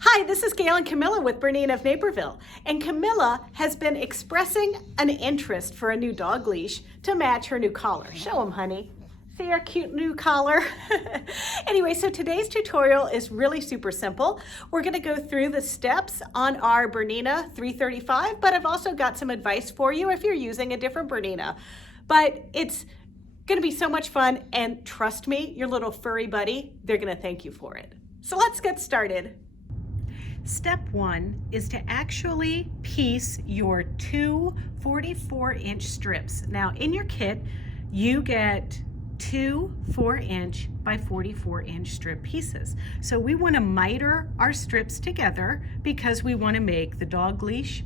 Hi, this is Gayle and Camilla with BERNINA of NAperville, and Camilla has been expressing an interest for a new dog leash to match her new collar. Show them, honey. See our cute new collar? Anyway, so today's tutorial is really super simple. We're gonna go through the steps on our BERNINA 335, but I've also got some advice for you if you're using a different BERNINA. But it's gonna be so much fun, and trust me, your little furry buddy, they're gonna thank you for it. So let's get started. Step one is to actually piece your two 44-inch strips. Now in your kit, you get two 4-inch by 44-inch strip pieces. So we want to miter our strips together because we want to make the dog leash,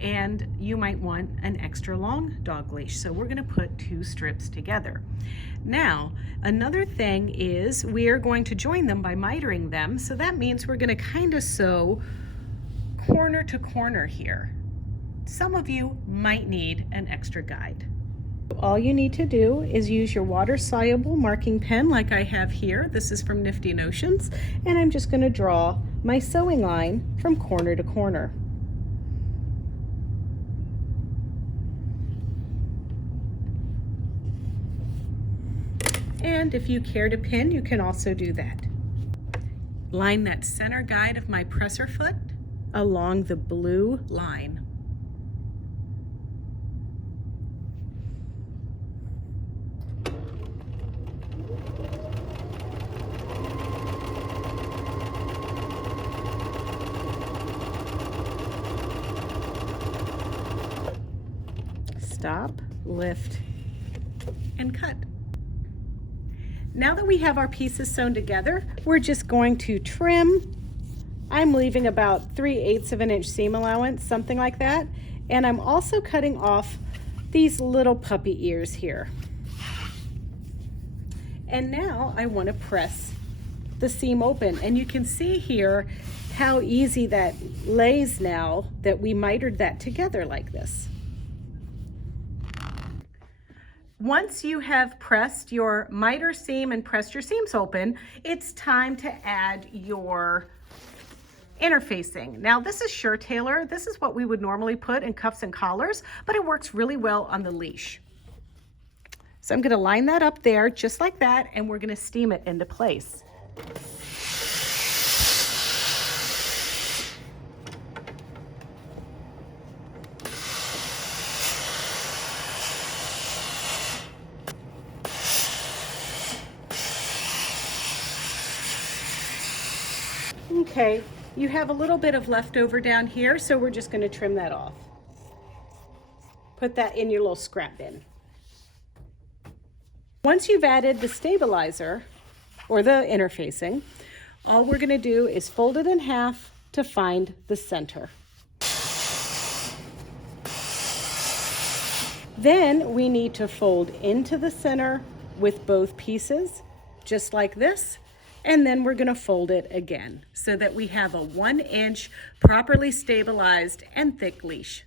and you might want an extra long dog leash. So we're going to put two strips together. Now, another thing is we are going to join them by mitering them. So that means we're going to kind of sew corner to corner here. Some of you might need an extra guide. All you need to do is use your water-soluble marking pen like I have here. This is from Nifty Notions, and I'm just going to draw my sewing line from corner to corner. And if you care to pin, you can also do that. Line that center guide of my presser foot along the blue line. Stop, lift, and cut. Now that we have our pieces sewn together, we're just going to trim. I'm leaving about 3/8 of an inch seam allowance, something like that. And I'm also cutting off these little puppy ears here. And now I want to press the seam open. And you can see here how easy that lays now that we mitered that together like this. Once you have pressed your miter seam and pressed your seams open, it's time to add your interfacing. Now this is Sure Tailor. This is what we would normally put in cuffs and collars, but it works really well on the leash. So I'm going to line that up there just like that, and we're going to steam it into place. Okay, you have a little bit of leftover down here, so we're just going to trim that off. Put that in your little scrap bin. Once you've added the stabilizer or the interfacing, all we're going to do is fold it in half to find the center. Then we need to fold into the center with both pieces, just like this. And then we're going to fold it again so that we have a 1-inch properly stabilized and thick leash.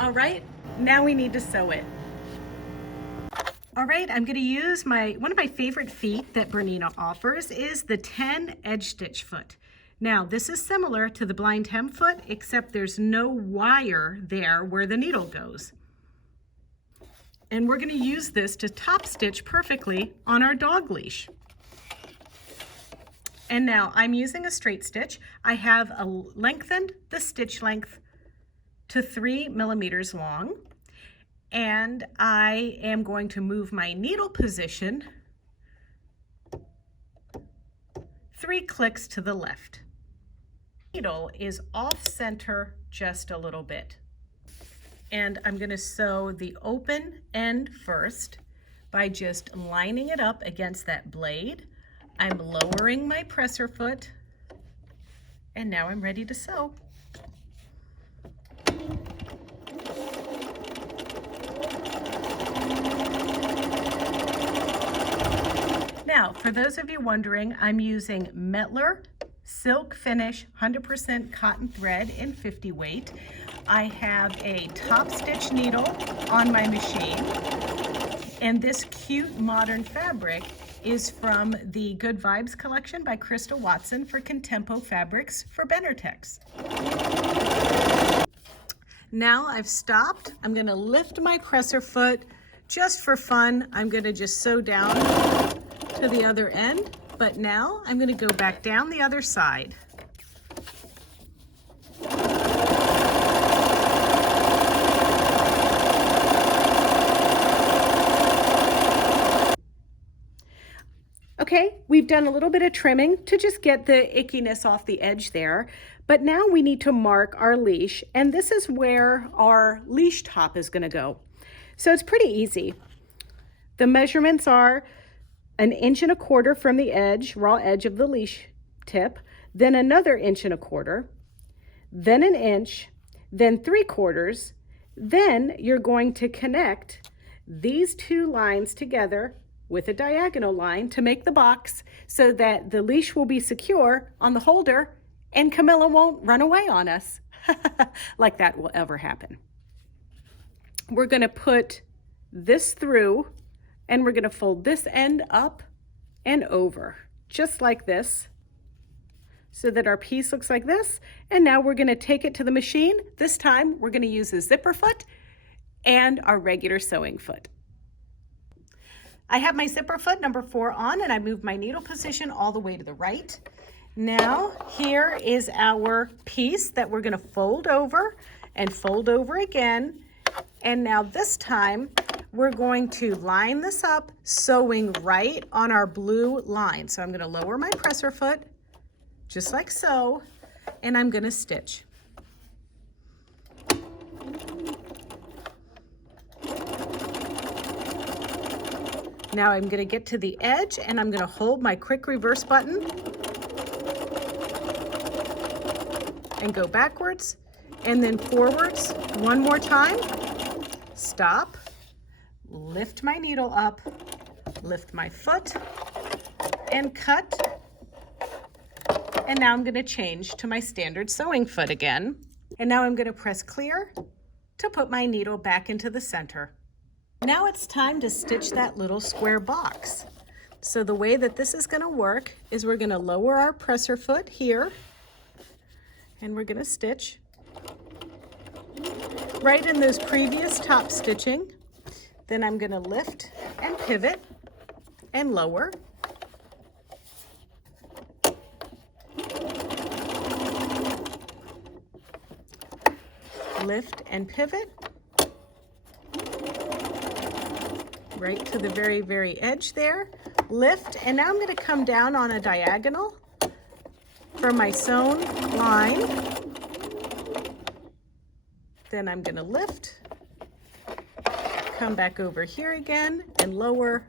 All right, now we need to sew it. All right, I'm going to use one of my favorite feet that BERNINA offers is the 10 Edgestitch foot. Now, this is similar to the blind hem foot, except there's no wire there where the needle goes. And we're going to use this to top stitch perfectly on our dog leash. And now I'm using a straight stitch. I have lengthened the stitch length to 3 millimeters long, and I am going to move my needle position 3 clicks to the left. Needle is off center just a little bit, and I'm going to sew the open end first by just lining it up against that blade. I'm lowering my presser foot, and now I'm ready to sew. for those of you wondering, I'm using Mettler Silk Finish 100% cotton thread in 50 weight. I have a Topstitch needle on my machine, and this cute modern fabric is from the Good Vibes collection by Crystal Watson for Contempo Fabrics for Benartex. Now I've stopped. I'm going to lift my presser foot just for fun. I'm going to just sew down to the other end, but now I'm going to go back down the other side. Okay, we've done a little bit of trimming to just get the ickiness off the edge there, but now we need to mark our leash, and this is where our leash top is going to go. So it's pretty easy. The measurements are 1.25 inches from the edge, raw edge of the leash tip, then another 1.25 inches, then 1 inch, then 3/4. Then you're going to connect these two lines together with a diagonal line to make the box so that the leash will be secure on the holder and Camilla won't run away on us like that will ever happen. We're going to put this through and we're going to fold this end up and over just like this so that our piece looks like this. And now we're going to take it to the machine. This time we're going to use a zipper foot and our regular sewing foot. I have my zipper foot number 4 on, and I moved my needle position all the way to the right. Now here is our piece that we're going to fold over and fold over again. And now this time we're going to line this up, sewing right on our blue line. So I'm going to lower my presser foot just like so, and I'm going to stitch. Now I'm going to get to the edge and I'm going to hold my quick reverse button and go backwards and then forwards one more time. Stop, lift my needle up, lift my foot and cut. And now I'm going to change to my standard sewing foot again. And now I'm going to press clear to put my needle back into the center. Now it's time to stitch that little square box. So the way that this is going to work is we're going to lower our presser foot here and we're going to stitch right in those previous top stitching. Then I'm going to lift and pivot and lower. Lift and pivot. Right to the very, very edge there, lift, and now I'm going to come down on a diagonal from my sewn line. Then I'm going to lift, come back over here again and lower,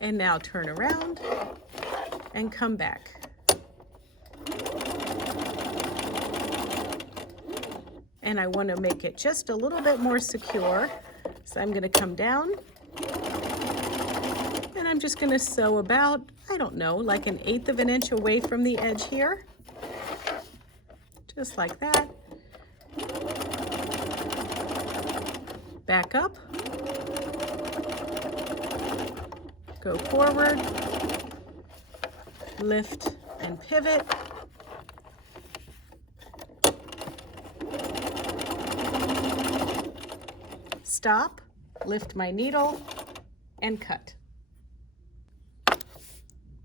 and now turn around and come back. And I want to make it just a little bit more secure. So I'm going to come down and I'm just going to sew about, I don't know, like 1/8 of an inch away from the edge here. Just like that. Back up. Go forward. Lift and pivot. Stop, lift my needle, and cut.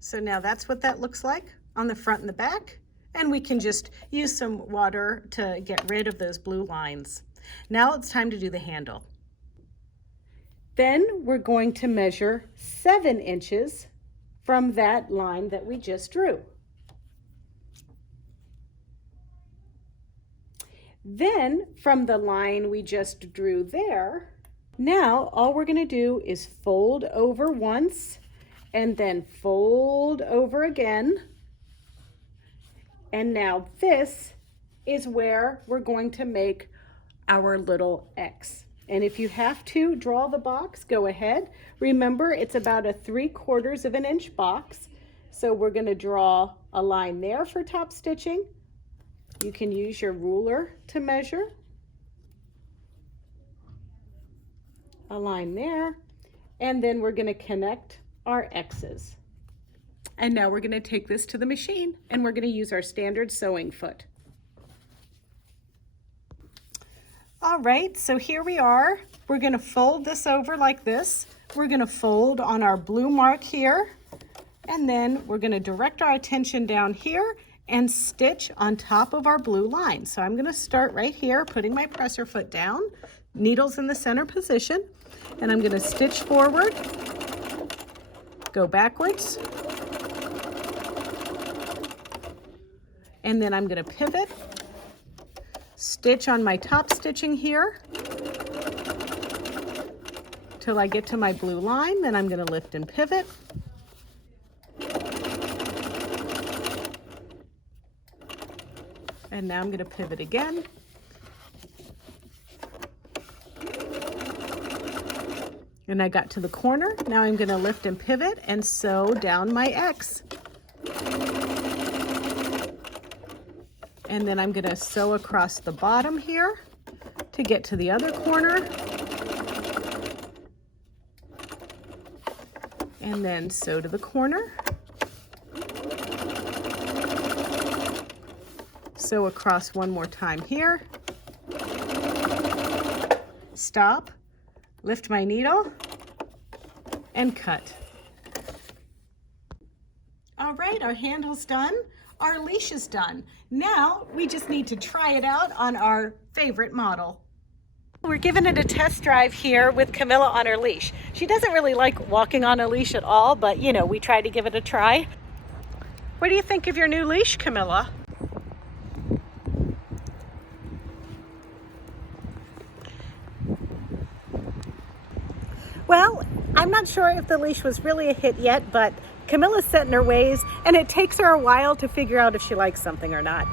So now that's what that looks like on the front and the back, and we can just use some water to get rid of those blue lines. Now it's time to do the handle. Then we're going to measure 7 inches from that line that we just drew. Then from the line we just drew there, now all we're going to do is fold over once and then fold over again. And now this is where we're going to make our little X. And if you have to draw the box, go ahead. Remember, it's about a 3/4 of an inch box. So we're going to draw a line there for top stitching. You can use your ruler to measure. A line there. And then we're going to connect our X's. And now we're going to take this to the machine and we're going to use our standard sewing foot. All right, so here we are. We're going to fold this over like this. We're going to fold on our blue mark here, and then we're going to direct our attention down here and stitch on top of our blue line. So I'm going to start right here, putting my presser foot down, needles in the center position, and I'm going to stitch forward, go backwards, and then I'm going to pivot, stitch on my top stitching here till I get to my blue line. Then I'm going to lift and pivot. And now I'm going to pivot again. And I got to the corner. Now I'm going to lift and pivot and sew down my X. And then I'm going to sew across the bottom here to get to the other corner. And then sew to the corner. Sew across one more time here. Stop, lift my needle, and cut. All right, our handle's done. Our leash is done. Now we just need to try it out on our favorite model. We're giving it a test drive here with Camilla on her leash. She doesn't really like walking on a leash at all, but you know, we try to give it a try. What do you think of your new leash, Camilla? Well, I'm not sure if the leash was really a hit yet, but Camilla's set in her ways, and it takes her a while to figure out if she likes something or not.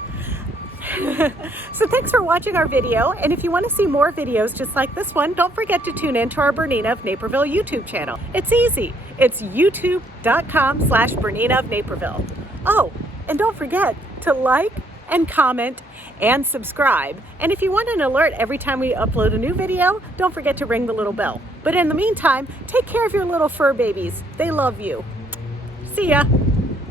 So thanks for watching our video, and if you want to see more videos just like this one, don't forget to tune in to our BERNINA of NAperville YouTube channel. It's easy. It's youtube.com/BERNINA of NAperville. Oh, and don't forget to like and comment and subscribe. And if you want an alert every time we upload a new video, don't forget to ring the little bell. But in the meantime, take care of your little fur babies. They love you. See ya.